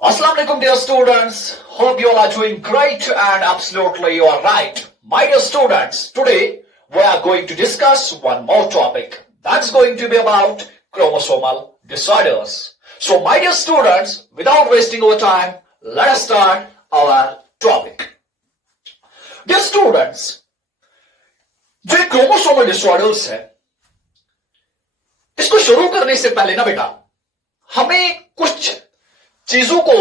Assalamu alaikum dear students. Hope you all are doing great and absolutely you are right. My dear students, today we are going to discuss one more topic. That's going to be about chromosomal disorders. So my dear students, without wasting our time, let us start our topic. Dear students, जो chromosomal disorders है, इसको शुरू करने से पहले ना बेटा, हमें कुछ चीजों को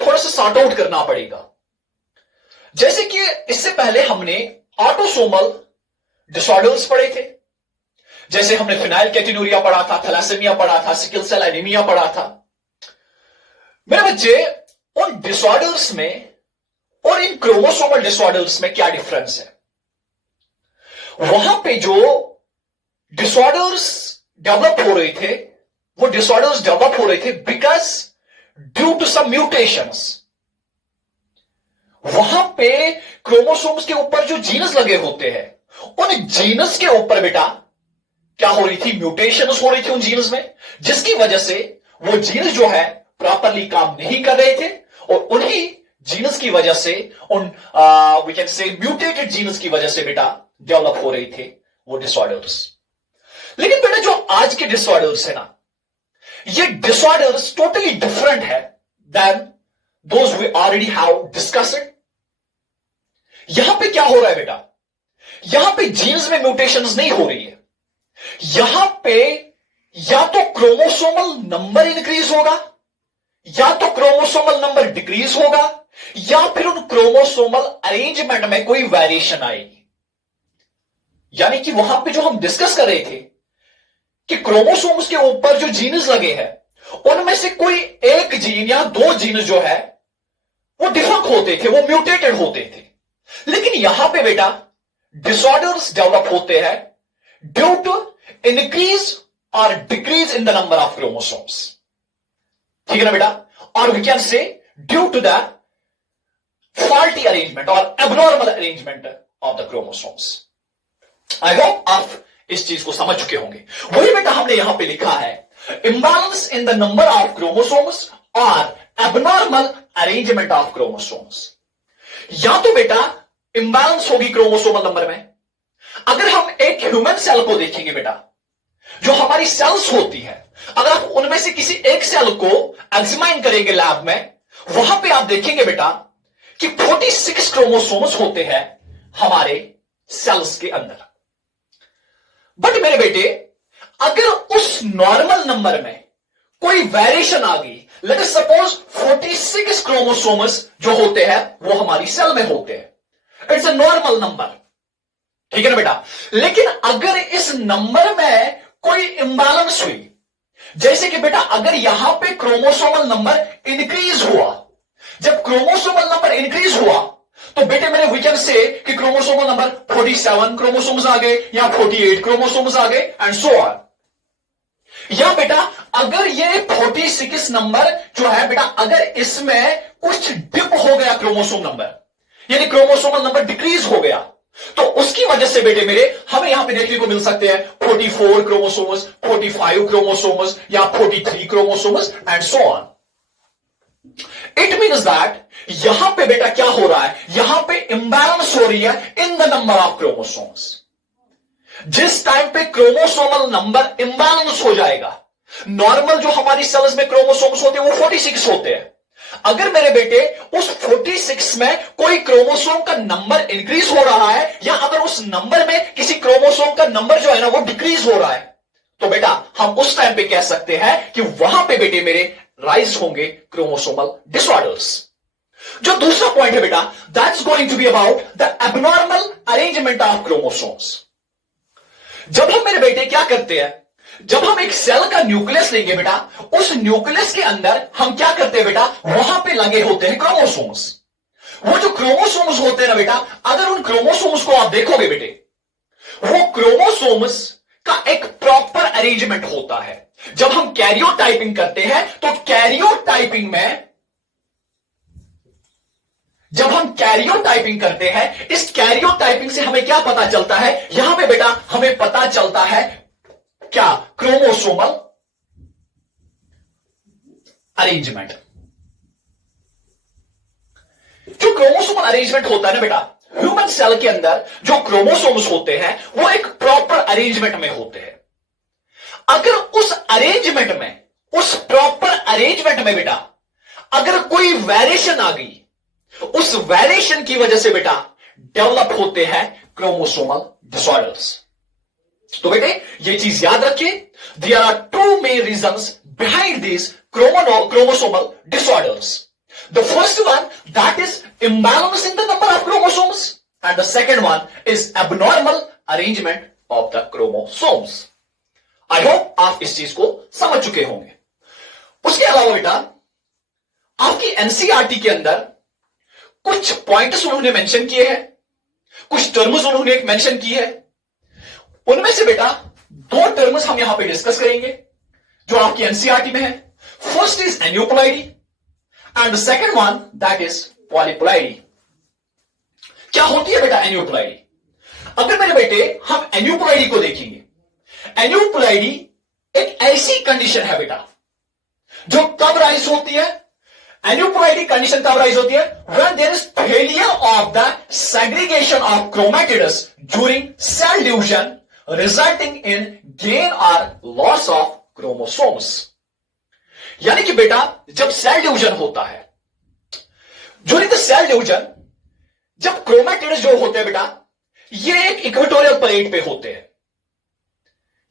थोड़ा सा सॉर्ट आउट करना पड़ेगा। जैसे कि इससे पहले हमने ऑटोसोमल डिसऑर्डर्स पढ़े थे, जैसे हमने फिनाइलकेटोनुरिया पढ़ा था, थैलेसेमिया पढ़ा था, सिकल सेल एनीमिया पढ़ा था। मेरे बच्चे, उन डिसऑर्डर्स में और इन क्रोमोसोमल डिसऑर्डर्स में क्या डिफरेंस है? वहां पे जो डिसऑर्डर्स डेवलप हो रहे थे, वो डिसऑर्डर्स डेवलप हो रहे थे because due to some mutations. वहां पे क्रोमोसोम्स के ऊपर जो जीनस लगे होते हैं, उन जीनस के ऊपर बेटा क्या हो रही थी? म्यूटेशंस हो रही थी उन जीनस में, जिसकी वजह से वो जीनस जो है प्रॉपरली काम नहीं कर रहे थे और उन्हीं जीनस की वजह से, उन we can say mutated genes की वजह से बेटा डेवलप हो रहे थे वो डिसऑर्डर्स। लेकिन बेटा जो आज के डिसऑर्डर्स है ना, ये डिसऑर्डर्स टोटली डिफरेंट है than those we already have discussed. यहां पे क्या हो रहा है बेटा? यहां पे जीन्स में म्यूटेशंस नहीं हो रही है, यहां पे या तो क्रोमोसोमल नंबर इंक्रीज होगा, या तो क्रोमोसोमल नंबर डिक्रीज होगा, या फिर उन क्रोमोसोमल अरेंजमेंट में कोई वेरिएशन आएगी। यानी कि वहां पे जो हम डिस्कस कर रहे थे कि क्रोमोसोम्स के ऊपर जो जीन्स लगे हैं, उनमें से कोई एक जीन या दो जीन जो है वो डिफेक्ट होते थे, वो म्यूटेटेड होते थे। लेकिन यहां पे बेटा डिसऑर्डर्स डेवलप होते हैं ड्यू टू इंक्रीज और decrease in the number of chromosomes. ठीक है ना बेटा? और we can say due to the faulty arrangement और abnormal arrangement of the chromosomes. I hope आप इस चीज को समझ चुके होंगे। वही बेटा हमने यहां पे लिखा है, imbalance in the number of chromosomes और एबनॉर्मल अरेंजमेंट ऑफ क्रोमोसोम्स। या तो बेटा इम्बैलेंस होगी क्रोमोसोमल नंबर में। अगर हम एक ह्यूमन सेल को देखेंगे बेटा, जो हमारी सेल्स होती है, अगर आप उनमें से किसी एक सेल को एग्जामिन करेंगे लैब में, वहां पे आप देखेंगे बेटा कि 46 क्रोमोसोम्स होते हैं हमारे सेल्स के अंदर। बट मेरे बेटे, अगर उस नॉर्मल नंबर में कोई वेरिएशन आ गई, लेट अस सपोज 46 क्रोमोसोम्स जो होते हैं वो हमारी सेल में होते हैं, इट्स अ नॉर्मल नंबर। ठीक है ना बेटा? लेकिन अगर इस नंबर में कोई इंबैलेंस हुई, जैसे कि बेटा अगर यहां पे क्रोमोसोमल नंबर इंक्रीज हुआ, जब क्रोमोसोमल नंबर इंक्रीज हुआ तो बेटे मेरे वी कैन से कि क्रोमोसोमल नंबर 47 क्रोमोसोम्स आ गए या 48 क्रोमोसोम्स आ गए एंड सो ऑन। या बेटा अगर ये 46 नंबर जो है बेटा, अगर इसमें कुछ डिप हो गया क्रोमोसोम नंबर, यानी क्रोमोसोमल नंबर डिक्रीज हो गया, तो उसकी वजह से बेटे मेरे हमें यहां पे देखने को मिल सकते हैं 44 क्रोमोसोम्स, 45 क्रोमोसोम्स या 43 chromosomes and so on. It means that यहां पे बेटा क्या हो रहा है? यहां पे इंबैलेंस हो रही है इन द नंबर ऑफ क्रोमोसोम्स। जिस टाइम पे क्रोमोसोमल नंबर इंबैलेंस हो जाएगा, नॉर्मल जो हमारी सेल्स में क्रोमोसोम्स होते हैं वो 46 होते हैं। अगर मेरे बेटे उस 46 में कोई क्रोमोसोम का नंबर इंक्रीज हो रहा है, या अगर उस नंबर में किसी क्रोमोसोम का नंबर जो है ना वो डिक्रीज हो रहा है, तो बेटा हम उस टाइम पे कह सकते हैं कि वहां पे बेटे मेरे राइज होंगे क्रोमोसोमल डिसऑर्डर्स। जो दूसरा पॉइंट है बेटा, that's going to be about the abnormal arrangement of chromosomes. जब हम मेरे बेटे क्या करते हैं, जब हम एक सेल का न्यूक्लियस लेंगे बेटा, उस न्यूक्लियस के अंदर हम क्या करते हैं बेटा, वहां पे लगे होते हैं क्रोमोसोम्स। वो जो क्रोमोसोम्स होते हैं ना बेटा, अगर उन क्रोमोसोम्स को आप देखोगे बेटे, वो क्रोमोसोम्स का एक प्रॉपर अरेंजमेंट होता है। जब हम कैरियोटाइपिंग करते हैं तो कैरियोटाइपिंग में, जब हम कैरियोटाइपिंग करते हैं, इस कैरियोटाइपिंग से हमें क्या पता चलता है? यहां पे बेटा हमें पता चलता है क्या? Chromosomal arrangement. क्रोमोसोमल अरेंजमेंट होता है ना बेटा, ह्यूमन सेल के अंदर जो क्रोमोसोम्स होते हैं वो एक प्रॉपर अरेंजमेंट में होते हैं। अगर उस अरेंजमेंट में, उस प्रॉपर अरेंजमेंट में बेटा अगर कोई वेरिएशन आ गई, उस वेरिएशन की वजह से बेटा डेवलप होते हैं क्रोमोसोमल डिसऑर्डर्स। तो बेटे ये चीज याद रखिए, there are two main reasons behind this chromosomal disorders. The first one, that is imbalance in the number of chromosomes, and the second one is abnormal arrangement of the chromosomes. I hope आप इस चीज को समझ चुके होंगे। उसके अलावा बेटा आपकी एनसीईआरटी के अंदर कुछ पॉइंट्स उन्होंने मेंशन किए हैं, कुछ टर्म्स उन्होंने मेंशन की है। उनमें से बेटा दो टर्म्स हम यहां पे डिस्कस करेंगे जो आपकी एनसीईआरटी में है। First is aneuploidy and the second one that is polyploidy। क्या होती है बेटा एन्यूप्लॉइडी? अगर मेरे बेटे हम एन्यूप्लॉइडी को देखेंगे, एन्यूप्लॉइडी एक ऐसी कंडीशन है बेटा जो कब राइज होती है? एन्यूप्लॉइडी कंडीशन कब राइज होती है? when there is failure of the segregation of chromatids during cell division resulting in gain or loss of chromosomes। यानी कि बेटा जब सेल डिवीजन होता है, ड्यूरिंग द सेल डिवीजन जब क्रोमैटिड्स जो होते हैं बेटा ये एक इक्वेटोरियल प्लेट पे होते हैं,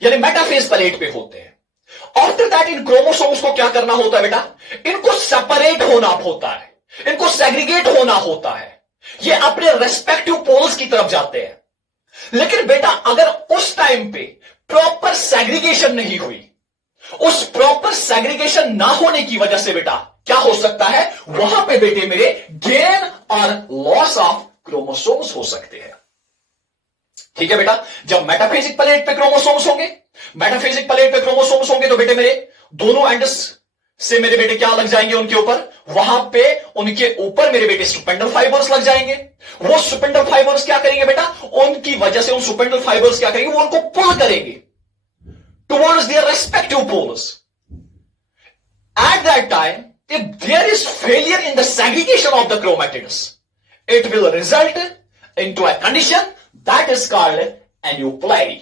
यानी मेटाफेज प्लेट पे होते हैं। आफ्टर दैट इन क्रोमोसोम्स को क्या करना होता है बेटा? इनको सेपरेट होना होता है, इनको सेग्रीगेट होना होता है, ये अपने रेस्पेक्टिव पोल्स की तरफ जाते हैं। लेकिन बेटा अगर उस टाइम पे प्रॉपर सेग्रीगेशन नहीं हुई, उस प्रॉपर सेग्रीगेशन ना होने की वजह से बेटा क्या हो सकता है? वहां पे बेटे मेरे गेन और लॉस ऑफ क्रोमोसोम्स हो सकते हैं। ठीक है बेटा, जब मेटाफेजिक प्लेट पे क्रोमोसोम्स होंगे, मेटाफेजिक प्लेट पे क्रोमोसोम्स होंगे तो बेटे मेरे दोनों एंड्स से मेरे बेटे क्या लग जाएंगे उनके ऊपर? वहां पे उनके ऊपर मेरे बेटे सुपेंडल फाइबर्स लग जाएंगे। वो सुपेंडल फाइबर्स क्या करेंगे बेटा? उनकी वजह से उन सुपेंडल फाइबर्स क्या करेंगे? वो उनको पुल करेंगे towards their respective poles। At that time, if there is failure in the segregation of the chromatids, it will result into a condition that is called aneuploidy।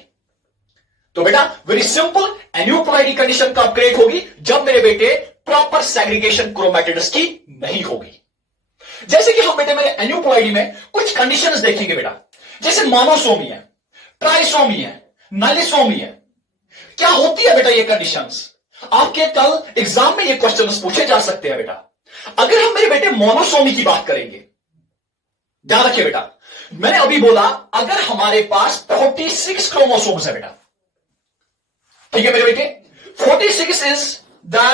तो बेटा वेरी सिंपल, aneuploidy कंडीशन कब create होगी? जब मेरे बेटे proper segregation chromatids की नहीं होगी। जैसे कि हम बेटे मेरे aneuploidy में कुछ कंडीशंस देखेंगे बेटा, जैसे मोनोसोमी है, ट्राइसोमी है, नलिसोमी है। क्या होती है बेटा ये कंडीशंस? आपके कल एग्जाम में ये क्वेश्चंस पूछे जा सकते हैं बेटा। अगर हम मेरे बेटे मोनोसोमी की बात करेंगे, ध्यान रखिए बेटा, मैंने अभी बोला अगर हमारे पास 46 क्रोमोसोम्स है बेटा, ठीक है मेरे बेटे, 46 is the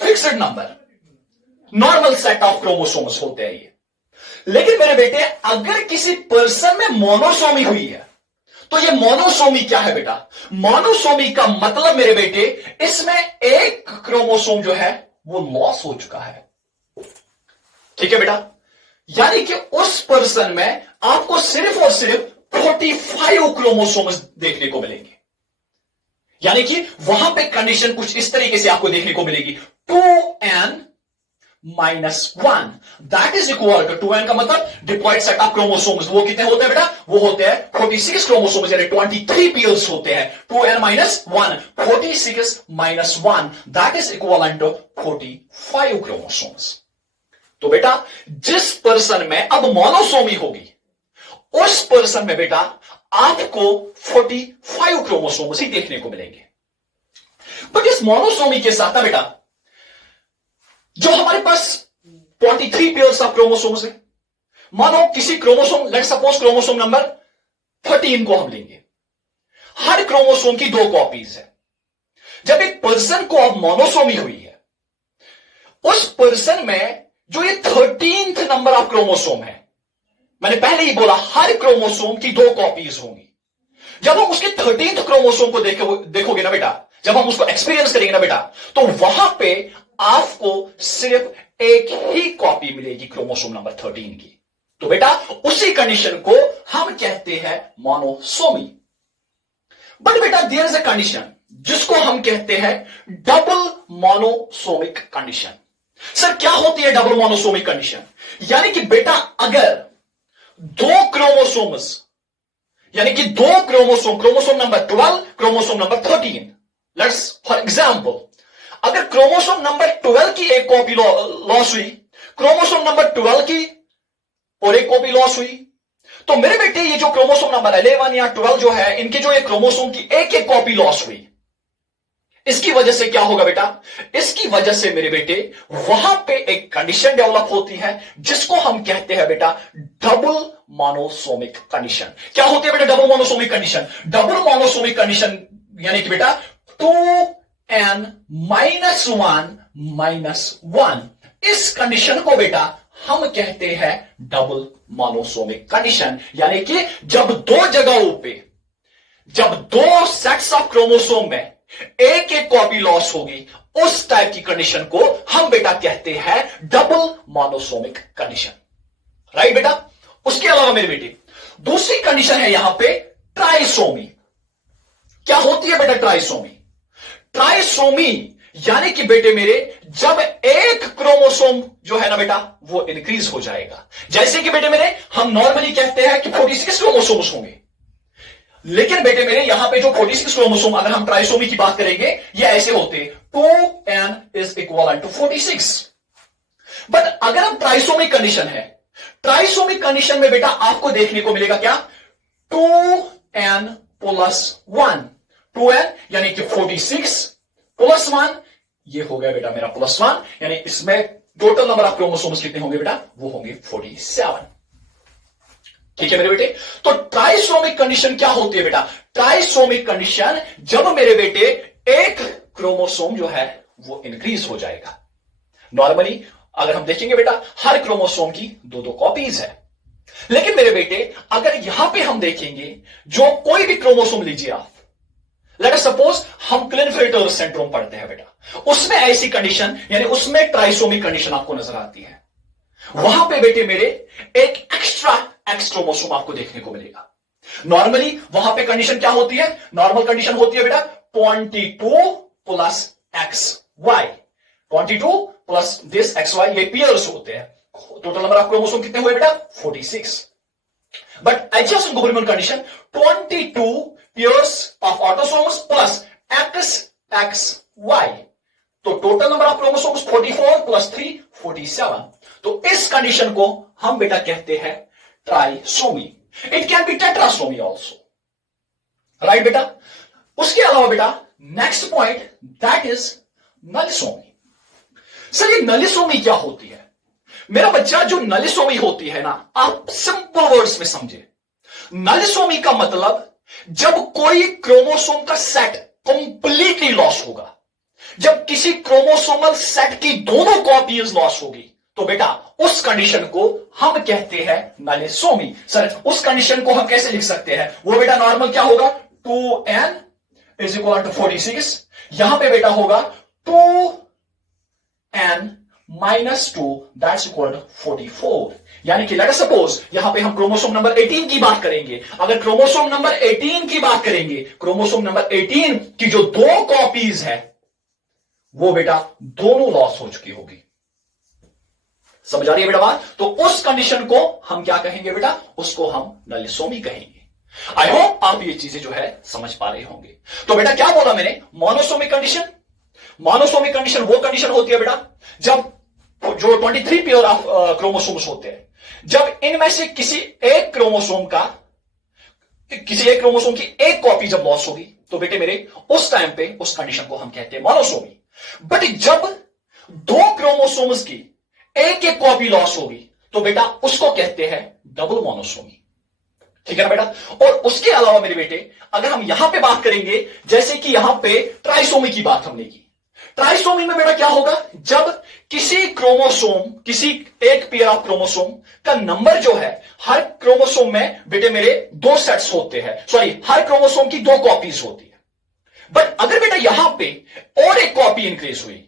fixed number, normal set of chromosomes होते हैं ये। लेकिन मेरे बेटे अगर किसी पर्सन में मोनोसोमी हुई है तो ये मोनोसोमी क्या है बेटा? मोनोसोमी का मतलब मेरे बेटे इसमें एक क्रोमोसोम जो है वो लॉस हो चुका है। ठीक है बेटा, यानी कि उस पर्सन में आपको सिर्फ और सिर्फ 45 क्रोमोसोम्स देखने को मिलेंगे। यानी कि वहां पे कंडीशन कुछ इस तरीके से आपको देखने को मिलेगी, 2n -1 that is equal to 2n का मतलब डिप्लॉयड सेट ऑफ क्रोमोसोम्स। वो कितने होते हैं बेटा? वो होते हैं 46 क्रोमोसोम्स, यानी 23 पेयर्स होते हैं। 2n -1, 46 -1 that is equal to 45 chromosomes. तो बेटा जिस पर्सन में अब मोनोसोमी होगी उस पर्सन में बेटा आपको 45 क्रोमोसोम्स ही देखने को मिलेंगे। बट इस मोनोसोमी के साथ ना बेटा जो हमारे पास 43 पेयर्स ऑफ क्रोमोसोम्स है, मानो किसी chromosome, let's suppose chromosome number 13 को हम लेंगे, हर क्रोमोसोम की 2 कॉपीज है। जब एक पर्सन को अब मोनोसोमी हुई है, उस पर्सन में जो ये 13th नंबर ऑफ क्रोमोसोम है, मैंने पहले ही बोला हर क्रोमोसोम की 2 कॉपीज होंगी। जब हम उसके 13th क्रोमोसोम को देखोगे ना बेटा, जब हम उसको एक्सपीरियंस करेंगे ना बेटा, तो वहां पे आपको सिर्फ एक ही कॉपी मिलेगी क्रोमोसोम नंबर 13 की। तो बेटा उसी कंडीशन को हम कहते हैं मोनोसोमी। बट बेटा देयर इज अ कंडीशन जिसको हम कहते हैं डबल मोनोसोमिक कंडीशन। सर क्या होती है डबल मोनोसोमिक कंडीशन? यानी कि बेटा अगर दो क्रोमोसोम्स, यानी कि दो chromosome, chromosome number 12, chromosome number 13, let's for example, अगर क्रोमोसोम नंबर 12 की एक कॉपी लॉस हुई, क्रोमोसोम नंबर 12 की और एक कॉपी लॉस हुई, तो मेरे बेटे ये जो क्रोमोसोम नंबर 11 या 12 जो है, इनके जो एक क्रोमोसोम की एक एक कॉपी लॉस हुई, इसकी वजह से क्या होगा बेटा? इसकी वजह से मेरे बेटे वहां पे एक कंडीशन डेवलप होती है जिसको हम कहते हैं बेटा डबल मोनोसोमिक कंडीशन। क्या होती है बेटा double monosomic condition? Double monosomic condition यानी कि बेटा 2n माइनस 1, इस कंडीशन को बेटा हम कहते हैं डबल मोनोसोमिक कंडीशन। यानी कि जब दो जगहों पे, जब दो सेट्स ऑफ क्रोमोसोम में एक एक कॉपी लॉस होगी, उस टाइप की कंडीशन को हम बेटा कहते हैं डबल मोनोसोमिक कंडीशन। राइट बेटा? उसके अलावा मेरे बेटे दूसरी कंडीशन है यहां पे ट्राइसोमी। क्या होती है बेटा ट्राइसोमी? ट्राइसोमी यानी कि बेटे मेरे जब एक क्रोमोसोम जो है ना बेटा वो इंक्रीज हो जाएगा। जैसे कि बेटे मेरे हम नॉर्मली कहते हैं कि 46 क्रोमोसोम्स होंगे, लेकिन बेटे मेरे यहां पे जो 46 क्रोमोसोम, अगर हम ट्राइसोमी की बात करेंगे, ये ऐसे होते 2n is equal to 46। But अगर हम ट्राइसोमिक कंडीशन है, ट्राइसोमिक कंडीशन में बेटा आपको देखने को मिलेगा क्या? 2n प्लस 1, 2n यानी कि 46 प्लस 1, ये हो गया बेटा मेरा प्लस 1, यानी इसमें टोटल नंबर ऑफ क्रोमोसोम्स कितने होंगे बेटा? वो होंगे 47। ठीक है मेरे बेटे? तो ट्राइसोमिक कंडीशन क्या होती है बेटा? ट्राइसोमिक कंडीशन जब मेरे बेटे एक क्रोमोसोम जो है वो इंक्रीज हो जाएगा। नॉर्मली अगर हम देखेंगे बेटा हर क्रोमोसोम की दो दो कॉपीज है, लेकिन मेरे बेटे अगर यहां पे हम देखेंगे जो कोई भी क्रोमोसोम लीजिए आप, लेट अस सपोज हम क्लिनफिल्टर सिंड्रोम पढ़ते हैं बेटा, उसमें ऐसी कंडीशन यानी उसमें ट्राइसोमिक कंडीशन आपको नजर आती है। वहां पे बेटे मेरे एक एक्स्ट्रा एक्स क्रोमोसोम आपको देखने को मिलेगा। नॉर्मली वहां पे कंडीशन क्या होती है? नॉर्मल कंडीशन होती है बेटा 22 plus X Y, 22 plus this X Y, ये पेयर्स होते हैं। टोटल नंबर ऑफ क्रोमोसोम कितने हुए बेटा? 46। बट एडजस्ट गुबरमन condition 22 pairs of autosomes plus X X Y, तो total number of chromosomes 44 plus 3 47। तो इस कंडीशन को हम बेटा कहते हैं trisomy. It can be tetrasomy also. Right बेटा? उसके अलावा बेटा next point that is nullisomy. Sir ये नलिसोमी क्या होती है? मेरा बच्चा जो नलिसोमी होती है ना, आप सिंपल वर्ड्स में समझे। नलिसोमी का मतलब जब कोई क्रोमोसोम का सेट कंप्लीटली लॉस होगा, जब किसी क्रोमोसोमल सेट की दोनों कॉपीज लॉस होगी, तो बेटा उस कंडीशन को हम कहते हैं नलिसोमी। सर उस कंडीशन को हम कैसे लिख सकते हैं? वो बेटा नॉर्मल क्या होगा? 2n इज इक्वल टू 46, यहां पे बेटा होगा 2n minus 2 that's equal to 44। यानी कि लेट अस सपोज यहां पे हम क्रोमोसोम नंबर 18 की बात करेंगे। अगर क्रोमोसोम नंबर 18 की बात करेंगे, क्रोमोसोम नंबर 18 की जो दो कॉपीज है वो बेटा दोनों लॉस हो चुकी होगी। समझ आ रही है बेटा बात? तो उस कंडीशन को हम क्या कहेंगे बेटा? उसको हम नलिसोमी कहेंगे। आई होप आप ये चीजें जो है समझ पा रहे होंगे। तो बेटा क्या बोला मैंने? Monosomic condition. मोनोसोमिक कंडीशन वो कंडीशन होती है बेटा जब जो 23 पेयर ऑफ क्रोमोसोम्स होते हैं, जब इनमें से किसी एक क्रोमोसोम की एक कॉपी जब लॉस होगी, तो बेटे मेरे उस टाइम पे उस कंडीशन को हम कहते हैं मोनोसोमी। बट जब दो क्रोमोसोम्स की एक एक कॉपी लॉस होगी, तो बेटा उसको कहते हैं डबल मोनोसोमी। ठीक है ना बेटा? और उसके अलावा मेरे बेटे अगर हम यहां पे बात करेंगे, जैसे कि यहां पे ट्राइसोमी की बात हमने की, ट्राइसोमी में बेटा क्या होगा? जब किसी क्रोमोसोम, किसी एक पेयर ऑफ क्रोमोसोम का नंबर जो है, हर क्रोमोसोम में बेटे मेरे दो सेट्स होते हैं, सॉरी हर क्रोमोसोम की दो कॉपीज होती है। बट अगर बेटा यहां पे और एक कॉपी इंक्रीज हुई,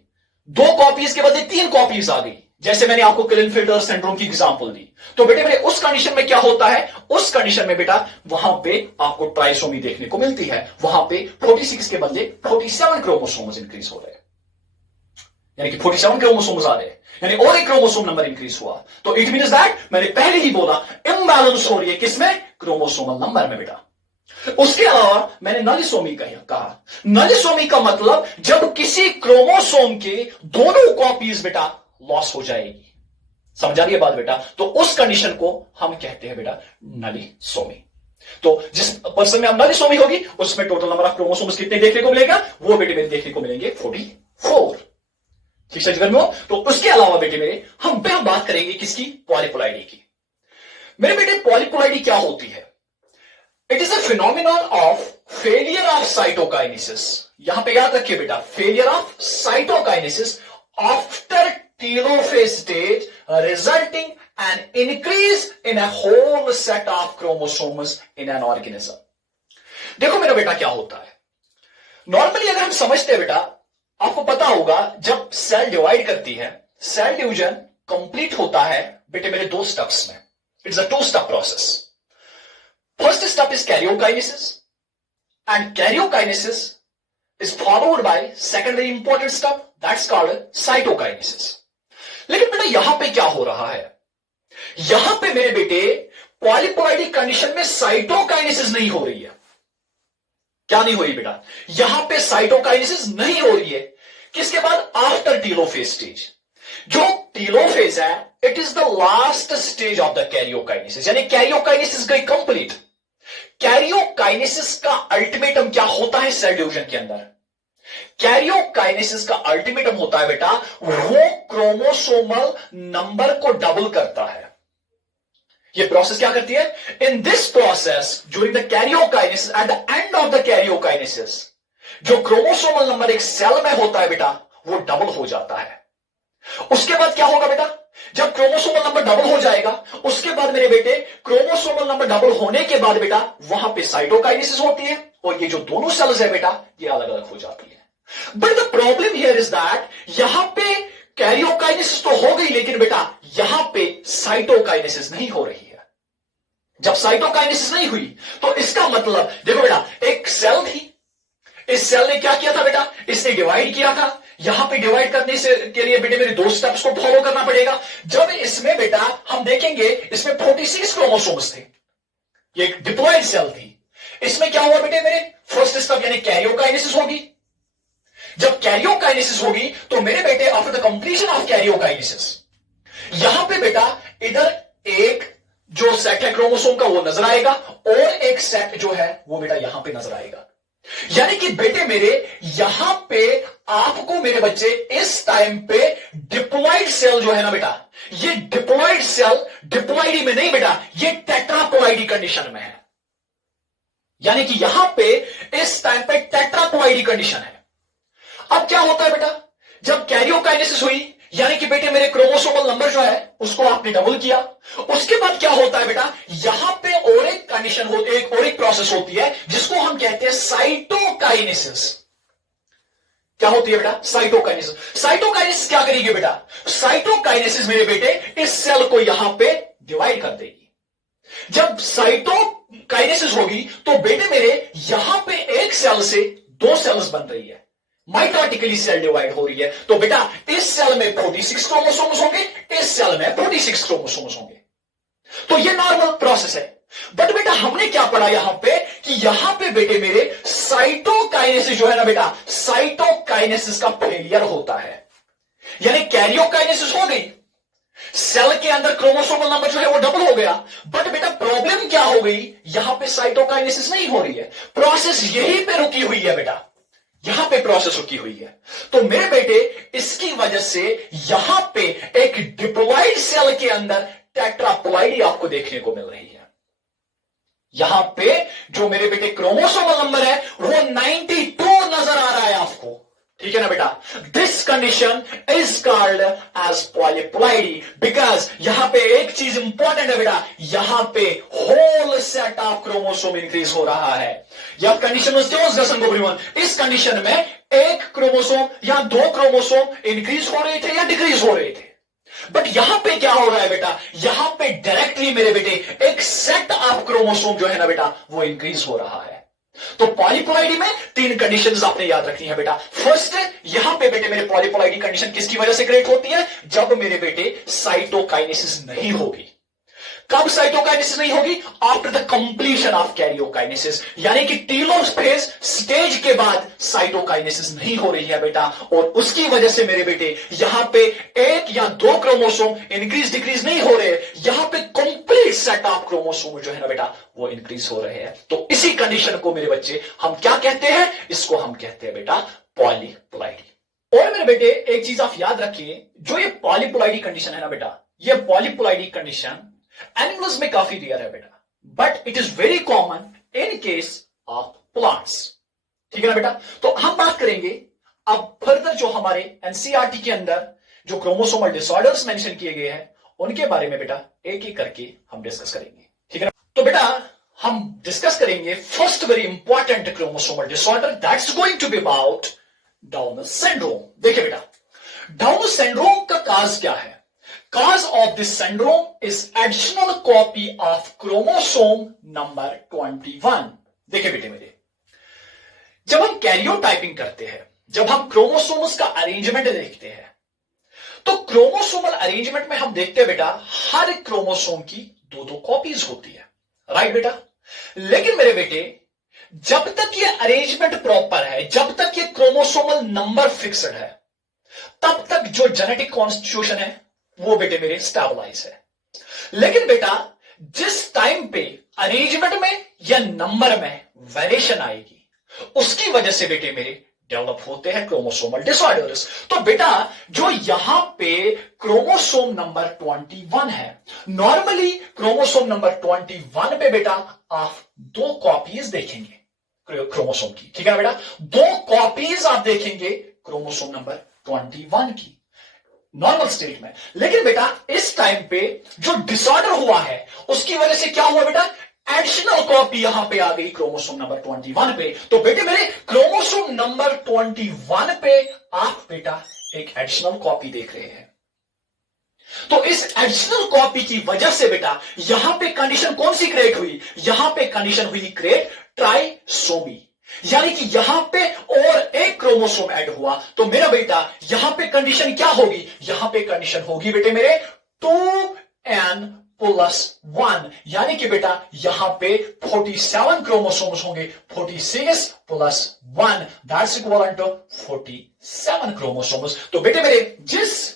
दो कॉपीज के बदले तीन कॉपीज आ गई, जैसे मैंने आपको क्लिनफिल्टर सिंड्रोम की एग्जांपल दी, तो बेटे मेरे उस कंडीशन में क्या होता है? उस कंडीशन में बेटा वहां पे आपको ट्राइसोमी देखने को मिलती है। वहां पे 46 के बदले 47 क्रोमोसोम्स इंक्रीज हो रहे हैं। यानी कि 47 क्रोमोसोम्स आ रहे हैं, यानी और एक क्रोमोसोम नंबर इंक्रीज हुआ। तो इट मीन्स दैट मैंने पहले ही बोला इम्बैलेंस हो रही है किसमें, क्रोमोसोमल नंबर में बेटा। उसके अलावा मैंने नलिसोमी कहा, नलिसोमी का मतलब जब किसी क्रोमोसोम के दोनों कॉपीज बेटा लॉस हो जाएगी। समझा रही है बात बेटा? तो उस कंडीशन को हम कहते हैं बेटा नलिसोमी। तो जिस पर्सन में अब नलिसोमी होगी उसमें टोटल नंबर ऑफ क्रोमोसोम्स कितने देखने को मिलेगा, वो बेटे मेरे देखने को मिलेंगे 44। ठीक है जिगर में हो। तो उसके अलावा बेटे मेरे हम बात करेंगे किसकी, पॉलीपोलाइडी की। मेरे बेटे पॉलीपोलाइडी क्या होती है? It is a phenomenon of failure of cytokinesis. यहां पे याद रखिए बेटा, failure of cytokinesis after telophase stage resulting an increase in a whole set of chromosomes in an organism. देखो मेरा बेटा क्या होता है, नॉर्मली अगर हम समझते हैं बेटा, आपको पता होगा जब सेल डिवाइड करती है, सेल डिवीजन कंप्लीट होता है बेटे मेरे दो स्टेप्स में। It's a two step process. First step is karyokinesis and karyokinesis is followed by secondary important step that's called cytokinesis. लेकिन बेटा यहां पे क्या हो रहा है, यहां पे मेरे बेटे पॉलीपोलाइडी कंडीशन में साइटोकाइनेसिस नहीं हो रही है। क्या नहीं हो रही बेटा, यहां पे साइटोकाइनेसिस नहीं हो रही है। किसके बाद, आफ्टर टेलोफेज स्टेज। जो टेलोफेज है it is the last stage of the karyokinesis, यानी कैरियोकाइनेसिस गई कंप्लीट। कैरियोकाइनेसिस का अल्टीमेटम क्या होता है सेल डिवीजन के अंदर, कैरियोकाइनेसिस का अल्टीमेटम होता है बेटा वो क्रोमोसोमल नंबर को डबल करता है। ये प्रोसेस क्या करती है, in this process during the karyokinesis at the end of the karyokinesis जो क्रोमोसोमल नंबर एक सेल में होता है बेटा वो डबल हो जाता है। उसके बाद क्या होगा बेटा, जब क्रोमोसोमल नंबर डबल हो जाएगा उसके बाद मेरे बेटे क्रोमोसोमल नंबर डबल होने के बाद बेटा वहां पे साइटोकाइनेसिस होती है और ये जो दोनों सेल्स है बेटा ये अलग अलग हो जाती है। But the problem here is that यहां पे कैरियोकाइनेसिस तो हो गई लेकिन बेटा यहां पे साइटोकाइनेसिस नहीं हो रही है। जब साइटोकाइनेसिस नहीं हुई तो इसका मतलब देखो बेटा एक सेल थी, इस सेल ने क्या किया था बेटा, इसने डिवाइड किया था। यहां पे डिवाइड करने से के लिए बेटे मेरे दो स्टेप्स को फॉलो करना पड़ेगा। जब इसमें बेटा हम देखेंगे इसमें 46 क्रोमोसोम्स थे, ये एक डिप्लॉयड सेल थी। इसमें क्या हुआ बेटे मेरे, फर्स्ट स्टेप यानी कैरियोकाइनेसिस होगी। जब कैरियोकाइनेसिस होगी तो मेरे बेटे after the completion of karyokinesis यहां पे बेटा इधर एक जो सेट है क्रोमोसोम का वो नजर आएगा और एक सेट जो है वो बेटा यहां पे नजर आएगा। यानी कि बेटे मेरे यहां पे आपको मेरे बच्चे इस टाइम पे डिप्लॉयड सेल जो है ना बेटा, ये डिप्लॉयड सेल डिप्लॉयडी में नहीं बेटा, ये टेट्राप्लॉयडी कंडीशन में है। यानी कि यहां पे इस टाइम पे टेट्राप्लॉयडी कंडीशन है। अब क्या होता है बेटा, जब कैरियोकाइनेसिस हुई यानी कि बेटे मेरे क्रोमोसोमल नंबर जो है उसको आपने डबल किया, उसके बाद क्या होता है बेटा, यहां पे और एक कंडीशन होती है, और एक प्रोसेस होती है जिसको हम कहते हैं साइटोकाइनेसिस। क्या होती है बेटा, साइटोकाइनेसिस। साइटोकाइनेसिस क्या करेगी बेटा, साइटोकाइनेसिस मेरे बेटे इस सेल को यहां पे डिवाइड कर देगी। जब साइटोकाइनेसिस होगी तो बेटे मेरे यहां पे एक सेल से दो सेल्स बन रही है, माइटोटिकली सेल डिवाइड हो रही है। तो बेटा इस सेल में 46 क्रोमोसोम्स होंगे, इस सेल में 46 क्रोमोसोम्स होंगे। तो ये नॉर्मल प्रोसेस है। बट बेटा हमने क्या पढ़ा यहां पे कि यहां पे बेटे मेरे साइटोकाइनेसिस जो है ना बेटा, साइटोकाइनेसिस का फेलियर होता है। यानी कैरियोकाइनेसिस हो गई, सेल के अंदर क्रोमोसोमल नंबर जो है वो डबल हो गया, बट बेटा प्रॉब्लम क्या हो गई, यहां पे साइटोकाइनेसिस नहीं हो रही है, प्रोसेस यहीं पे रुकी हुई है बेटा, यहां पे प्रोसेस रुकी हुई है। तो मेरे बेटे इसकी वजह से यहां पे एक डिप्लॉयड सेल के अंदर टेट्राप्लॉयडी आपको देखने को मिल रही है। यहां पे जो मेरे बेटे क्रोमोसोमल नंबर है वो 92 नजर आ रहा है आपको, ठीक है ना बेटा। This condition is called as polyploidy because यहां पे एक चीज इंपॉर्टेंट है बेटा, यहां पे whole set of chromosome increase हो रहा है। यह कंडीशन इस कंडीशन में एक क्रोमोसोम या दो क्रोमोसोम इंक्रीज हो रहे थे या डिक्रीज हो रहे थे, बट यहां पे क्या हो रहा है बेटा, यहां पे डायरेक्टली मेरे बेटे एक सेट ऑफ क्रोमोसोम जो है ना बेटा वो इंक्रीज हो रहा है। तो पॉलीपोलाइडी में तीन कंडीशंस आपने याद रखनी है बेटा। फर्स्ट, यहां पे बेटे मेरे पॉलीपोलाइडी कंडीशन किसकी वजह से क्रिएट होती है? जब मेरे बेटे साइटोकाइनेसिस नहीं होगी। कब साइटोकाइनेसिस नहीं होगी? After the completion of karyokinesis, यानी कि टीलोस फेज स्टेज के बाद साइटोकाइनेसिस नहीं हो रही है बेटा, और उसकी वजह से मेरे बेटे यहां पे एक या दो क्रोमोसोम इंक्रीज डिक्रीज नहीं हो रहे, यहां पे कंप्लीट सेट ऑफ क्रोमोसोम जो है ना बेटा वो इंक्रीज हो रहे हैं। तो इसी कंडीशन को मेरे बच्चे हम क्या कहते हैं? इसको हम कहते हैं बेटा पॉलीपोलाइडी। और मेरे बेटे एक चीज आप याद रखिए, जो ये पॉलीपोलाइडी कंडीशन है ना बेटा, ये पॉलीपोलाइडी कंडीशन एनिमल्स में काफी रेयर है बेटा, but it is very common in case of plants. ठीक है ना बेटा? तो हम बात करेंगे अब फर्दर जो हमारे एनसीईआरटी के अंदर जो क्रोमोसोमल डिसऑर्डर्स मेंशन किए गए हैं उनके बारे में बेटा एक एक करके हम डिस्कस करेंगे। ठीक है ना? तो बेटा हम डिस्कस करेंगे first very important chromosomal disorder, that's going to be about Down syndrome. देखिए बेटा, डाउन सिंड्रोम का काज क्या है? Cause of this syndrome is additional copy of chromosome number 21। देखिए बेटे मेरे, जब हम कैरियोटाइपिंग करते हैं, जब हम क्रोमोसोम्स का अरेंजमेंट देखते हैं, तो क्रोमोसोमल अरेंजमेंट में हम देखते हैं बेटा हर क्रोमोसोम की दो दो कॉपीज होती है, राइट बेटा? लेकिन मेरे बेटे जब तक ये अरेंजमेंट प्रॉपर है, जब तक ये क्रोमोसोमल नंबर फिक्स्ड है, तब तक जो जेनेटिक कॉन्स्टिट्यूशन है वो बेटे मेरे स्टेबलाइज है। लेकिन बेटा जिस टाइम पे अरेंजमेंट में या नंबर में वेरिएशन आएगी, उसकी वजह से बेटे मेरे डेवलप होते हैं क्रोमोसोमल डिसऑर्डर्स। तो बेटा जो यहां पे क्रोमोसोम नंबर 21 है, नॉर्मली क्रोमोसोम नंबर 21 पे बेटा आप दो कॉपीज देखेंगे क्रोमोसोम की। ठीक है बेटा? दो कॉपीज आप देखेंगे क्रोमोसोम नंबर 21 की नॉर्मल स्टेट में। लेकिन बेटा इस टाइम पे जो डिसऑर्डर हुआ है उसकी वजह से क्या हुआ बेटा? एडिशनल कॉपी यहां पे आ गई क्रोमोसोम नंबर 21 पे। तो बेटे मेरे क्रोमोसोम नंबर 21 पे आप बेटा एक एडिशनल कॉपी देख रहे हैं। तो इस एडिशनल कॉपी की वजह से बेटा यहां पे कंडीशन कौन सी क्रिएट हुई? यहां पे कंडीशन हुई क्रिएट ट्राइसोमी, यानी कि यहां पे और एक क्रोमोसोम ऐड हुआ। तो मेरा बेटा यहां पे कंडीशन क्या होगी? यहां पे कंडीशन होगी बेटे मेरे 2n+1, यानी कि बेटा यहां पे 47 क्रोमोसोम्स होंगे। 46+1 दैट्स इक्वल टू 47 क्रोमोसोम्स। तो बेटे मेरे जिस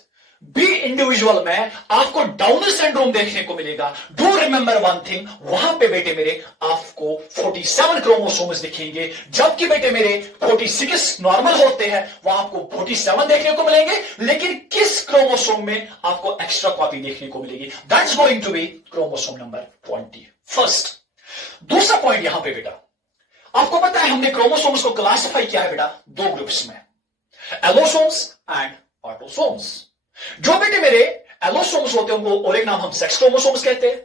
बी इंडिविजुअल में आपको डाउन सिंड्रोम देखने को मिलेगा, डू रिमेंबर वन थिंग, वहां पे बेटे मेरे आपको 47 क्रोमोसोम्स दिखेंगे, जबकि बेटे मेरे 46 नॉर्मल होते हैं, वहां आपको 47 देखने को मिलेंगे। लेकिन किस क्रोमोसोम में आपको एक्स्ट्रा कॉपी देखने को मिलेगी? That's going to be chromosome number 21। दूसरा पॉइंट यहां पे बेटा, आपको पता है हमने क्रोमोसोम्स को क्लासिफाई किया है बेटा दो ग्रुप्स में, एलोसोम्स एंड ऑटोसोम्स। जो बेटे मेरे एलोसोम्स होते हैं उनको और एक नाम हम सेक्स क्रोमोसोम्स कहते हैं,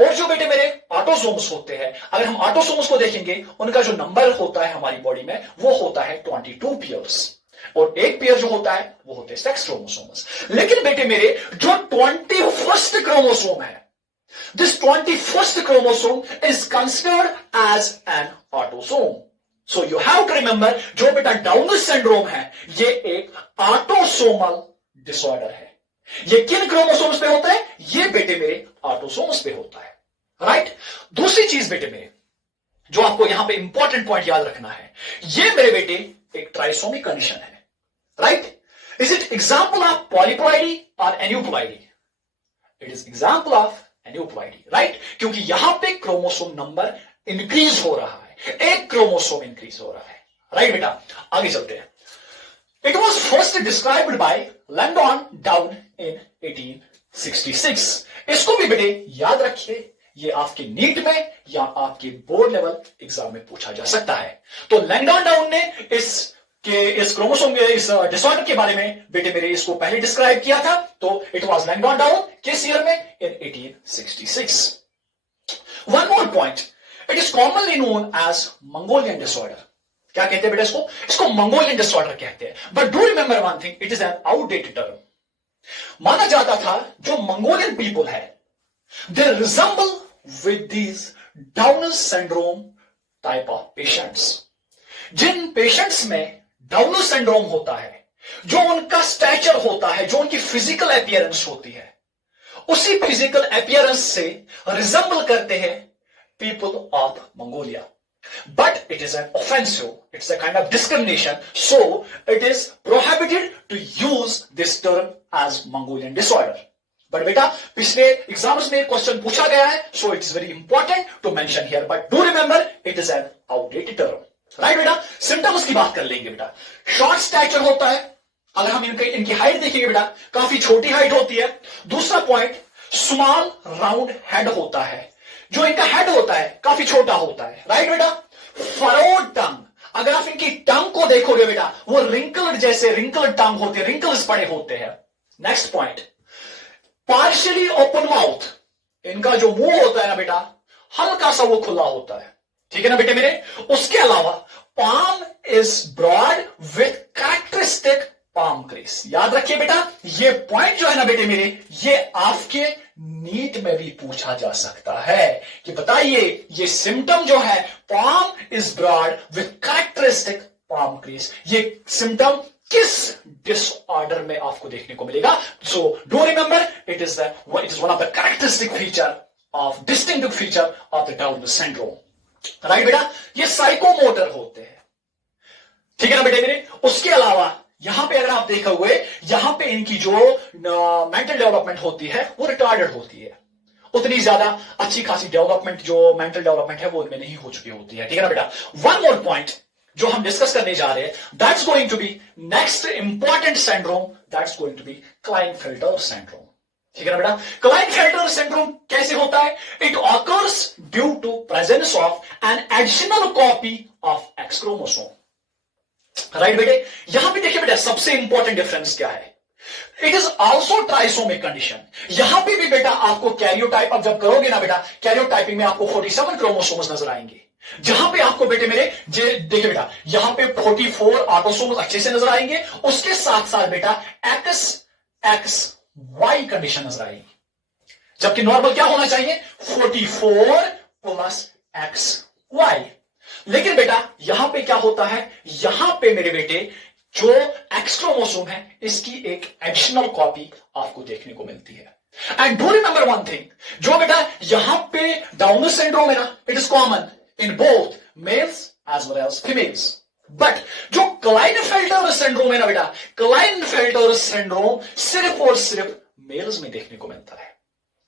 और जो बेटे मेरे ऑटोसोम्स होते हैं, अगर हम ऑटोसोम्स को देखेंगे उनका जो नंबर होता है हमारी बॉडी में वो होता है 22 पेयर्स, और एक पेयर जो होता है वो होते हैं सेक्स क्रोमोसोम्स। लेकिन बेटे मेरे जो 21st क्रोमोसोम है, this 21st chromosome is considered as an autosome. So you have to remember जो बेटा डाउन सिंड्रोम है ये एक ऑटोसोमल डिसऑर्डर है। ये किन क्रोमोसोम्स पे होता है? ये बेटे मेरे ऑटोसोम्स पे होता है, राइट? दूसरी चीज बेटे मेरे जो आपको यहां पे इंपॉर्टेंट पॉइंट याद रखना है, ये मेरे बेटे एक ट्राइसोमी कंडीशन है, right? Is it example of polyploidy और aneuploidy? It is example of aneuploidy, right? क्योंकि यहां पे क्रोमोसोम नंबर इंक्रीज हो रहा है, एक क्रोमोसोम इंक्रीज हो रहा है, राइट बेटा? आगे चलते हैं। It was first described by Langdon Down in 1866। इसको भी बेटे याद रखिए, ये आपके नीट में या आपके बोर्ड लेवल एग्जाम में पूछा जा सकता है। तो लैंगडॉन डाउन ने इस क्रोमोसोम के इस डिसऑर्डर के बारे में बेटे मेरे इसको पहले डिस्क्राइब किया था। तो इट वाज लैंगडॉन डाउन किस ईयर में? In 1866। One more point, it is commonly known as Mongolian disorder. क्या कहते हैं बेटा इसको? इसको मंगोलियन डिसऑर्डर कहते हैं। But do remember one thing, it is an outdated term. माना जाता था जो मंगोलियन पीपल है they resemble with these Down syndrome type of patients. जिन पेशेंट्स में डाउन सिंड्रोम होता है, जो उनका स्टैचर होता है, जो उनकी फिजिकल अपीयरेंस होती है, उसी फिजिकल अपीयरेंस से रिजेंबल करते हैं people of Mongolia, but it is an offensive, it's a kind of discrimination, so it is prohibited to use this term as Mongolian disorder. But बेटा पिछले एग्जाम्स में question पूछा गया है, so it is very important to mention here, but do remember it is an outdated term, right बेटा। Symptoms की बात कर लेंगे बेटा। शॉर्ट स्टैचर होता है, अगर हम इनकी हाइट देखेंगे बेटा, काफी छोटी हाइट होती है। दूसरा पॉइंट, स्मॉल राउंड हेड होता है, जो इनका हेड होता है काफी छोटा होता है, राइट बेटा। फरोड टंग, अगर आप इनकी टंग को देखोगे बेटा, वो रिंकल्ड जैसे रिंकल्ड टंग होते हैं, रिंकल्स पड़े होते हैं। Next point, partially open mouth, इनका जो मुंह होता है ना बेटा, हल्का सा वो खुला होता है, ठीक है ना बेटे मेरे। उसके अलावा palm is broad with characteristic palm crease. याद रखिए बेटा, ये पॉइंट जो है ना बेटे मेरे, ये आपके नीट में भी पूछा जा सकता है कि बताइए ये सिम्टम जो है palm is broad with characteristic palm crease, ये सिम्टम किस डिसऑर्डर में आपको देखने को मिलेगा। So do remember it is one of the characteristic feature of distinctive feature of the Down syndrome, right बेटा। ये साइकोमोटर होते हैं, ठीक है ना बेटे मेरे। उसके अलावा यहां पे अगर आप देखोगे, यहां पे इनकी जो मेंटल डेवलपमेंट होती है वो रिटार्डेड होती है, उतनी ज्यादा अच्छी खासी डेवलपमेंट जो मेंटल डेवलपमेंट है वो इनमें नहीं हो चुकी होती है, ठीक है ना बेटा। वन मोर पॉइंट जो हम डिस्कस करने जा रहे हैं, that's going to be next important syndrome, that's going to be Klinefelter syndrome, ठीक है ना बेटा। क्लाइनफेल्टर सिंड्रोम कैसे होता है? It occurs due to presence of an additional copy of X chromosome, right बेटे। यहां पे देखिए बेटा, सबसे इंपॉर्टेंट डिफरेंस क्या है? It is also trisomic condition. यहां पे भी बेटा आपको कैरियोटाइप, अब जब करोगे ना बेटा, कैरियोटाइपिंग में आपको 47 क्रोमोसोम्स नजर आएंगे, जहां पे आपको बेटे मेरे देखिए बेटा, यहां पे 44 ऑटोसोम्स अच्छे से नजर आएंगे, उसके साथ साथ बेटा एक्स एक्स वाई कंडीशन नजर आएगी, जबकि नॉर्मल क्या होना चाहिए? 44 प्लस एक्स वाई। लेकिन बेटा यहां पे क्या होता है, यहां पे मेरे बेटे जो एक्स क्रोमोसोम है, इसकी एक एडिशनल कॉपी आपको देखने को मिलती है। And do remember one thing, जो बेटा यहां पे डाउन सिंड्रोम है ना, it is common in both males as well as females, but जो क्लाइनफेल्टर सिंड्रोम है ना बेटा, क्लाइनफेल्टर सिंड्रोम सिर्फ और सिर्फ मेल्स में देखने को मिलता है,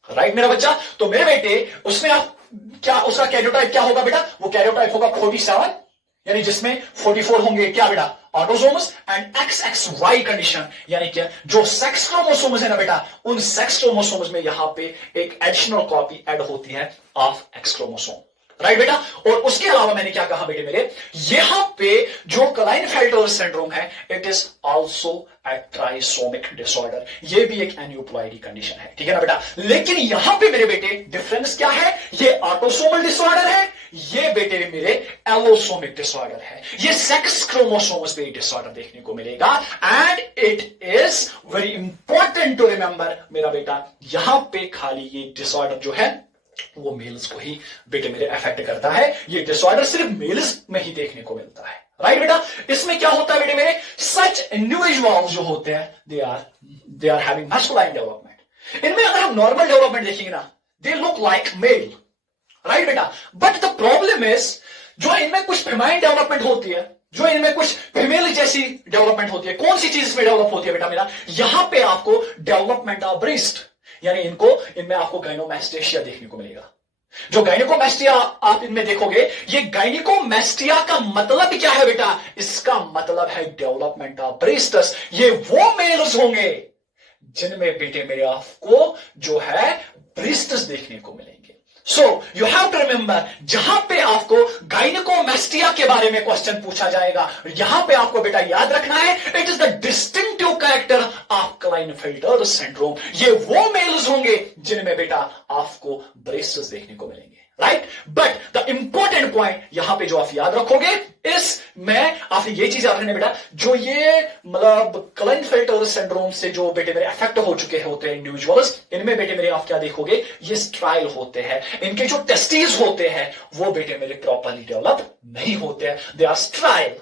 राइट मेरा बच्चा। तो मेरे बेटे उसमें आप क्या, उसका कैरियोटाइप क्या होगा बेटा? वो कैरियोटाइप होगा 47, यानी जिसमें 44 होंगे क्या बेटा? ऑटोसोम्स, एंड XXY कंडीशन, यानी क्या, जो सेक्स क्रोमोसोम्स है ना बेटा, उन सेक्स क्रोमोसोम्स में यहां पे एक एडिशनल कॉपी ऐड होती है ऑफ एक्स क्रोमोसोम, राइट बेटा। और उसके अलावा मैंने क्या कहा बेटे मेरे, यहां पे जो क्लाइनफेल्टर सिंड्रोम है, it is also a trisomic disorder, ये भी एक एन्यूप्लॉइडी कंडीशन है, ठीक है ना बेटा। लेकिन यहां पे मेरे बेटे डिफरेंस क्या है? ये ऑटोसोमल डिसऑर्डर है, ये बेटे मेरे एलोसोमिक डिसऑर्डर है, ये सेक्स क्रोमोसोम्स पे डिसऑर्डर देखने को मिलेगा। And it is very important to remember मेरा बेटा, यहां पे खाली ये डिसऑर्डर जो है वो मेल्स को ही बेटे मेरे अफेक्ट करता है, ये डिसऑर्डर सिर्फ मेल्स में ही देखने को मिलता है, राइट बेटा। इसमें क्या होता है बेटे मेरे, सच इंडिविजुअल्स जो होते हैं they are having masculine development. इनमें अगर हम नॉर्मल डेवलपमेंट देखेंगे ना, they look like male, right बेटा। बट द प्रॉब्लम इज, जो इनमें कुछ फेमाइन डेवलपमेंट होती है, जो इनमें कुछ फीमेल जैसी डेवलपमेंट होती है, कौन सी चीज इसमें डेवलप होती है बेटा मेरा? यहां पे आपको डेवलपमेंट ऑफ ब्रेस्ट, यानी इनमें आपको गाइनोमैस्टेशिया देखने को मिलेगा। जो गाइनिकोमैस्टिया आप इनमें देखोगे, ये गाइनिकोमैस्टिया का मतलब क्या है बेटा? इसका मतलब है डेवलपमेंट ऑफ ब्रेस्टस। ये वो मेल्स होंगे जिनमें बेटे मेरे आपको जो है ब्रेस्टस देखने को मिलेंगे। So you have to remember, जहां पे आपको गाइनिकोमैस्टिया के बारे में क्वेश्चन पूछा जाएगा, यहां पे आपको बेटा याद रखना है, it is the distinctive character of Klinefelter syndrome. ये वो मेल्स होंगे जिनमें बेटा आपको ब्रेस्ट्स देखने को मिलेंगे, right. But the important point यहां पे जो आप याद रखोगे इसमें आप ये चीज याद रखने बेटा, जो ये मतलब क्लाइनफेल्टर सिंड्रोम से जो बेटे मेरे अफेक्ट हो चुके होते हैं इंडिविजुअल्स, इनमें बेटे मेरे आप क्या देखोगे, ये स्ट्राइल होते हैं, इनके जो टेस्टीज होते हैं वो बेटे मेरे प्रॉपरली डेवलप नहीं होते हैं, दे आर स्ट्राइल,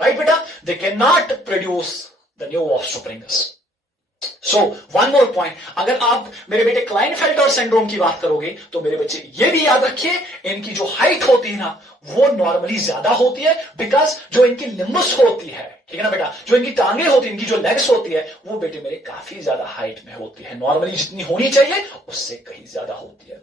राइट बेटा, they can not produce the new offsprings. So one more point, अगर आप मेरे बेटे क्लाइनफेल्टर सिंड्रोम की बात करोगे तो मेरे बच्चे ये भी याद रखिए, इनकी जो हाइट होती है ना वो नॉर्मली ज्यादा होती है, बिकॉज जो इनकी लिम्बस होती है, ठीक है ना बेटा, जो इनकी टांगे होती है, इनकी जो लेग्स होती है वो बेटे मेरे काफी ज्यादा हाइट में होती है, नॉर्मली जितनी होनी चाहिए उससे कहीं ज्यादा होती है,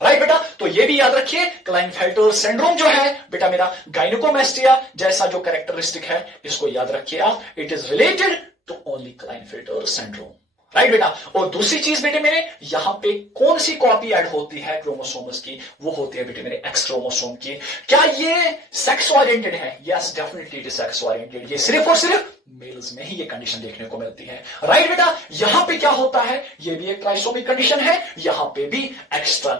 राइट बेटा। तो ये भी याद रखिए, क्लाइनफेल्टर सिंड्रोम जो है बेटा मेरा गाइनोकोमेस्टिया जैसा जो कैरेक्टरिस्टिक है, इसको याद रखिए आप, it is related to only Klinefelter syndrome, right बेटा। और दूसरी चीज बेटे मेरे, यहां पे कौन सी कॉपी ऐड होती है क्रोमोसोम्स की, वो होती है बेटे मेरे एक्स क्रोमोसोम की। क्या ये सेक्स ओरिएंटेड है? Yes definitely it is sex oriented, ये सिर्फ और सिर्फ मेल्स में ही ये कंडीशन देखने को मिलती है, राइट बेटा। यहां पे क्या होता है, ये भी एक ट्राइसोमिक कंडीशन है, यहां पे भी एक्स्ट्रा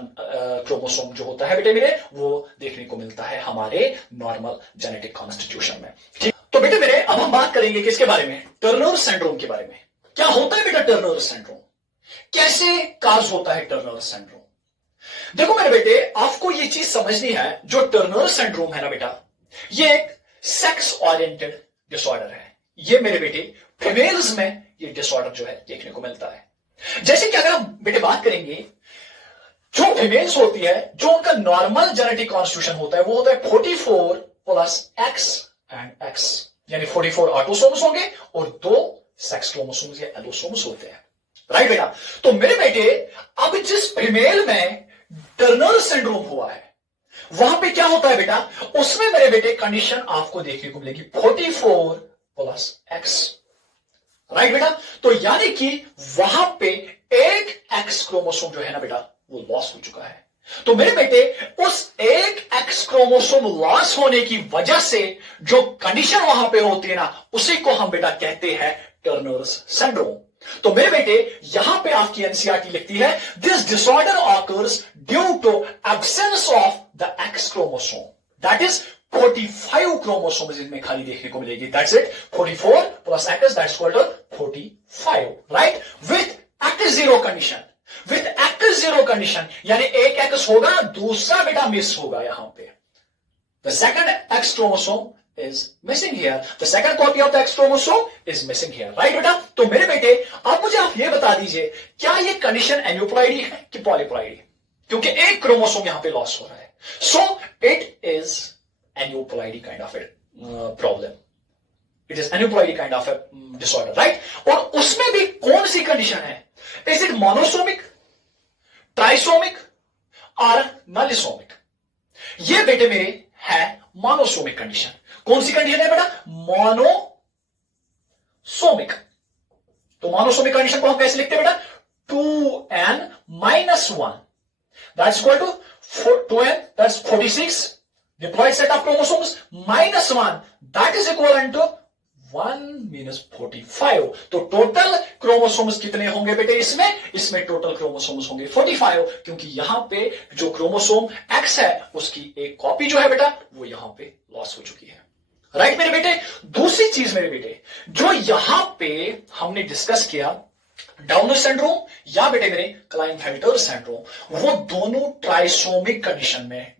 क्रोमोसोम जो होता है बेटे मेरे वो देखने को मिलता है हमारे नॉर्मल जेनेटिक कॉन्स्टिट्यूशन में, ठीक। तो बेटे मेरे अब हम बात करेंगे किसके बारे में, टर्नर सिंड्रोम के बारे में। क्या होता है बेटा टर्नर सिंड्रोम, कैसे काज होता है टर्नर सिंड्रोम? देखो मेरे बेटे, आपको ये चीज समझनी है, जो टर्नर सिंड्रोम है ना बेटा, ये एक सेक्स ओरिएंटेड डिसऑर्डर है। ये मेरे बेटे फीमेल्स में ये डिसऑर्डर जो है देखने को मिलता है। जैसे कि अगर हम बेटे बात करेंगे, जो फीमेल्स होती है, जो उनका नॉर्मल जेनेटिक कॉन्स्टिट्यूशन होता है वो होता है 44 प्लस एक्स एंड एक्स, यानी 44 ऑटोसोम्स होंगे और 2 सेक्स क्रोमोसोम्स या एलोसोम्स होते हैं, राइट बेटा। तो मेरे बेटे अब जिस फीमेल में टर्नर सिंड्रोम हुआ है वहां पे क्या होता है बेटा, उसमें मेरे बेटे कंडीशन आपको देखने को मिलेगी 44 प्लस एक्स, राइट बेटा। तो यानी कि वहां पे एक एक्स क्रोमोसोम जो है ना बेटा वो लॉस हो चुका है। तो मेरे बेटे उस एक एक्स क्रोमोसोम लॉस होने की वजह से जो कंडीशन वहां पे होती है ना, उसी को हम बेटा कहते हैं टर्नर्स सिंड्रोम। तो मेरे बेटे यहां पे आपकी एनसीईआरटी लिखती है, this disorder occurs due to absence of the X chromosome, that is 45 chromosome इनमें खाली देखने को मिलेगी, that's it, 44 plus X that's called 45, right, with X zero condition, with X zero condition, यानी एक एक्स होगा दूसरा बेटा मिस होगा यहां पे, the second x chromosome is missing here, the second copy of the X chromosome is missing here, right बेटा। तो मेरे बेटे अब मुझे आप ये बता दीजिए, क्या ये कंडीशन एन्यूप्लॉइडी है कि पॉलीप्लॉइडी, क्योंकि एक क्रोमोसोम यहां पे लॉस हो रहा है, so it is aneuploidy kind of problem, it is aneuploidy kind of disorder, right. और उसमें भी कौन सी कंडीशन है, इज इट मोनोसोमिक, ट्राइसोमिक और नलिसोमिक? ये बेटे मेरे है मोनोसोमिक कंडीशन। कौन सी कंडीशन है बेटा, मोनोसोमिक। तो मोनोसोमिक कंडीशन को हम कैसे लिखते हैं बेटा, 2n minus 1 that's equal to 2n, that's 46 diploid set of chromosomes minus 1 that is equivalent to 1 minus 45। तो टोटल क्रोमोसोम्स कितने होंगे बेटे इसमें टोटल क्रोमोसोम्स होंगे 45, क्योंकि यहां पे जो क्रोमोसोम एक्स है उसकी एक कॉपी जो है बेटा वो यहां पे लॉस हो चुकी है, राइट मेरे बेटे। दूसरी चीज मेरे बेटे जो यहां पे हमने डिस्कस किया, डाउनर सिंड्रोम या बेटे मेरे क्लाइनफेल्टर सिंड्रोम, वो दोनों ट्राइसोमिक कंडीशन में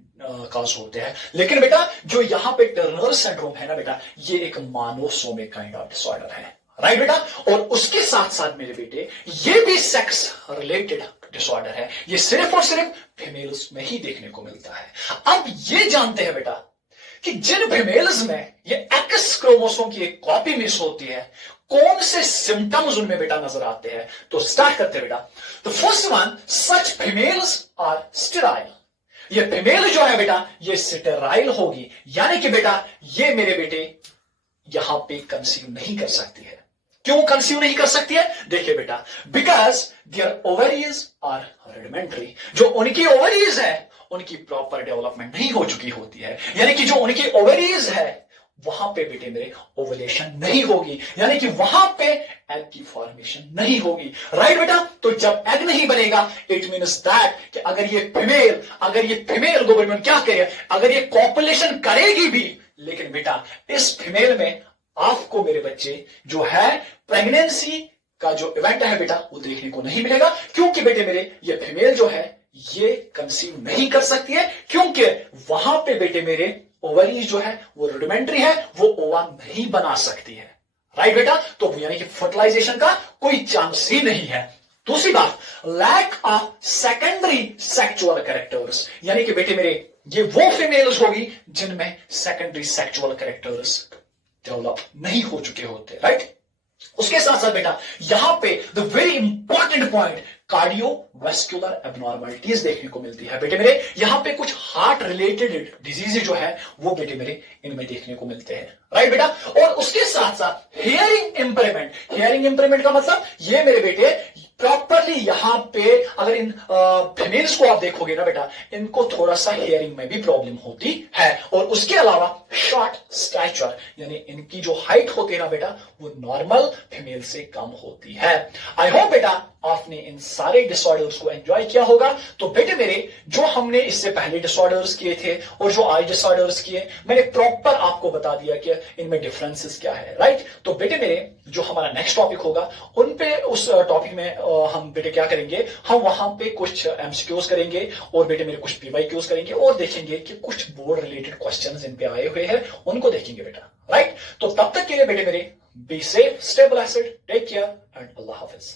काज होते हैं, लेकिन बेटा जो यहां पे टर्नर सिंड्रोम है ना बेटा, ये एक मोनोसोमिक काइंड ऑफ डिसऑर्डर है, राइट बेटा। और उसके साथ साथ मेरे बेटे ये भी सेक्स रिलेटेड डिसऑर्डर है, ये सिर्फ और सिर्फ फीमेल्स में ही देखने को मिलता है। अब ये जानते हैं बेटा कि जिन फीमेल्स में ये एक्स क्रोमोसोम की एक कॉपी मिस होती है, कौन से सिम्टम्स उनमें बेटा नजर आते हैं, तो स्टार्ट करते हैं बेटा। The first one, such females are sterile. ये फीमेल जो है बेटा ये स्टेराइल होगी, यानी कि बेटा ये मेरे बेटे यहां पे कंसीव नहीं कर सकती है। क्यों कंसीव नहीं कर सकती है, देखिए बेटा, बिकॉज देयर ओवरीज आर रेडिमेंट्री। जो उनकी ओवरीज है उनकी प्रॉपर डेवलपमेंट नहीं हो चुकी होती है, यानी कि जो उनकी ओवरीज है वहां पे बेटे मेरे ओवुलेशन नहीं होगी, यानी कि वहां पे एग की फॉर्मेशन नहीं होगी। राइट बेटा, तो जब एग नहीं बनेगा इट मीन्स दैट कि अगर ये फीमेल गवर्नमेंट क्या करे, अगर ये कॉपुलेशन करेगी भी, लेकिन बेटा इस फीमेल में आपको मेरे बच्चे जो है प्रेगनेंसी का जो इवेंट है बेटा वो देखने को नहीं मिलेगा, क्योंकि बेटे मेरे ये फीमेल जो है ये कंसीव नहीं कर सकती है, क्योंकि वहां पे बेटे मेरे ओवरीज जो है वो रुडिमेंट्री है, वो ओवा नहीं बना सकती है। राइट बेटा, तो यानी कि फर्टिलाइजेशन का कोई चांस ही नहीं है। दूसरी बात, lack of secondary sexual characters, यानी कि बेटे मेरे ये वो फीमेल्स होगी जिनमें सेकेंडरी सेक्सुअल कैरेक्टर्स डेवलप नहीं हो चुके होते। राइट, उसके साथ साथ बेटा यहां पे the very important point, cardiovascular abnormalities देखने को मिलती है बेटे मेरे। यहां पे कुछ हार्ट रिलेटेड डिजीज जो है वो बेटे मेरे इनमें देखने को मिलते हैं। राइट बेटा, और उसके साथ साथ हियरिंग इंप्रूवमेंट, हियरिंग इंप्रूवमेंट का मतलब ये मेरे बेटे प्रॉपरली यहां पे अगर इन फीमेल्स को आप देखोगे ना बेटा, इनको थोड़ा सा हियरिंग में भी प्रॉब्लम होती है, और उसके अलावा शॉर्ट स्टैचर, यानी इनकी जो हाइट होती है ना बेटा वो नॉर्मल फीमेल से कम होती है। आई होप बेटा आपने इन सारे डिसऑर्डर्स को एंजॉय किया होगा। तो बेटे मेरे जो हमने इससे पहले डिसऑर्डर्स किए थे और जो आज डिसऑर्डर्स किए, मैंने प्रॉपर आपको बता दिया कि इनमें डिफरेंसेस क्या है। राइट, तो बेटे मेरे जो हमारा नेक्स्ट टॉपिक होगा उन पे, उस टॉपिक में हम बेटे क्या करेंगे, हम वहां पे कुछ एमसीक्यूज करेंगे और बेटे मेरे कुछ पीवाईक्यूज करेंगे और देखेंगे कि कुछ बोर्ड रिलेटेड क्वेश्चंस इन पे आए हुए हैं, उनको देखेंगे बेटा। राइट, तो तब तक के लिए बेटे मेरे be safe, stay blessed, take care and अल्लाह हाफिज।